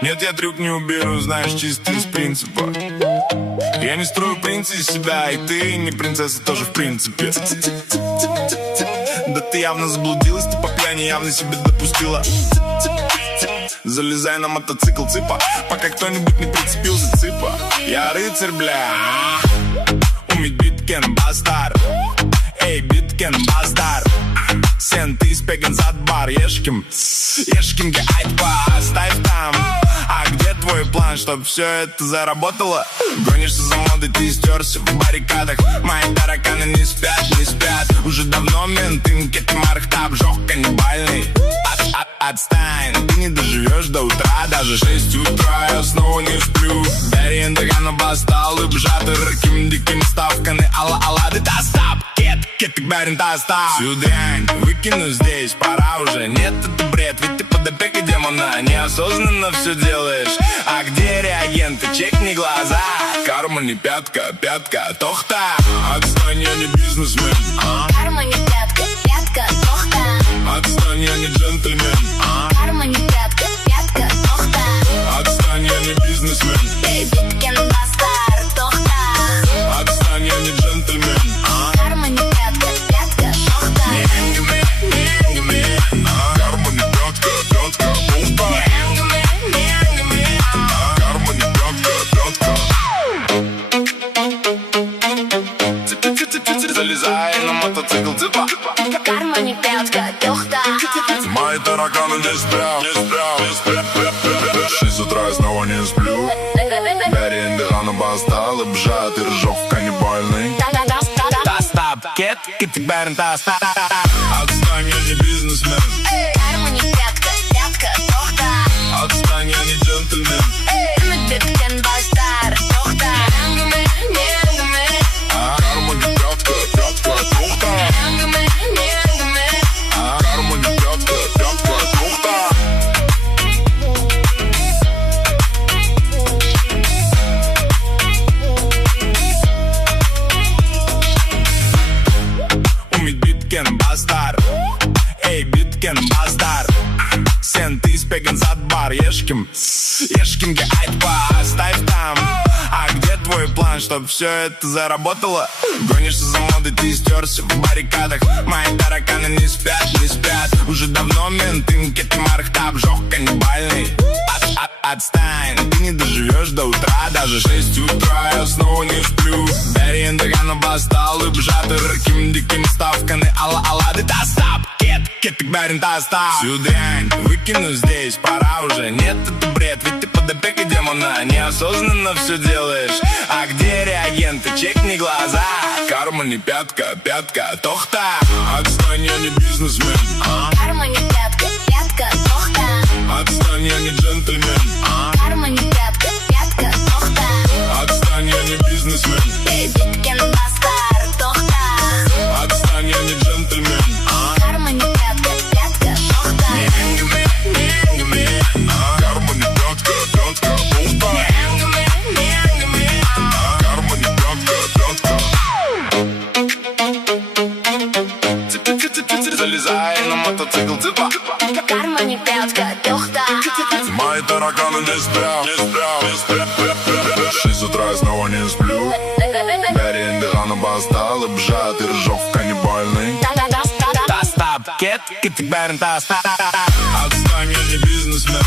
Нет, я трюк не уберу, знаешь, чисто из принципа. Я не строю принца из себя, и ты не принцесса тоже в принципе. Да ты явно заблудилась, ты по пьяни явно себе допустила. Залезай на мотоцикл, цыпа, пока кто-нибудь не прицепился, цыпа. Я рыцарь, бля. Умить биткен, бастард. Эй, биткен, бастард. Сен, ты спеген зад бар, ешким айтпа, оставь там. А где твой план, чтоб все это заработало? Гонишься за модой, ты стерся в баррикадах. Мои тараканы не спят, не спят. Уже давно менты, мкеты, мархтаб, жёг каннибальный. Отстань, ты не доживешь до утра. Даже 6 утра я снова не сплю. Бери эндогана бастал, бжаты раким диким ставканы. Алады, та стоп, кет, барин, та стоп. Всю дрянь выкину здесь, пора уже. Нет, это бред, ведь ты под опекой демона. Неосознанно все делаешь. А где реагенты, чекни глаза. Карма не пятка, тохта. Отстань, я не бизнесмен. Карма не пятка, тохта. Отстань, я не джентльмен. Карма не пятка, тохта. Отстань, я не бизнесмен. Эй, биткен, бастард, тохта. Отстань, я не джентльмен. Карма не пятка, тохта. Карма не пятка, тохта. Карма не пятка, тохта. Залезай на мотоцикл, цыпа. Карма не пятка, тохта. Мои тараканы не спят. 6 утра я снова не сплю. Бери эндогана бастал, бжатый ржок каннибальный. Та-стоп, кет, барин, та стоп. Отстань, я не бизнесмен. Карма не пятка, тохта. Отстань, я не джентльмен. Биткен, бастард, тохта. Карма не пятка, тохта. Карма не пятка, тохта. Умить биткен, бастард. Эй, биткен, бастард. Сен, ты спеген зад бар, ешким айтпа, оставь там. А где твой план, чтоб все это заработало? Гонишься за модой, ты стерся в баррикадах. Мои тараканы не спят. Уже давно менты, мкеты, мархтаб, жёг каннибальный. Отстань, ты не доживешь до утра. Даже 6 утра я снова не сплю. Бери эндогана бастал, бжаты раким диким ставканы. Алады, та стоп, кет, барин, та стоп. Всю дрянь выкину здесь, пора уже. Нет, это бред, ведь ты под опекой демона. Неосознанно все делаешь. А где реагенты, чекни глаза. Карма не пятка, тохта. Отстань, я не бизнесмен. Карма не пятка, тохта. Отстань, я не джентльмен. Карма не пятка, тохта. Отстань, я не бизнесмен. Эй, биткен, бастард, тохта. Отстань, я не джентльмен. Карма не пятка, тохта. Карма не пятка, тохта. Карма не пятка, тохта. Залезай на мотоцикл, цыпа. Карма не пятка, тохта. Мои тараканы не спят. 6 утра я снова не сплю. Бери эндогана бастал, бжатый ржок каннибальный. Та-стоп, Кет, барин, та стоп. Отстань, я не бизнесмен.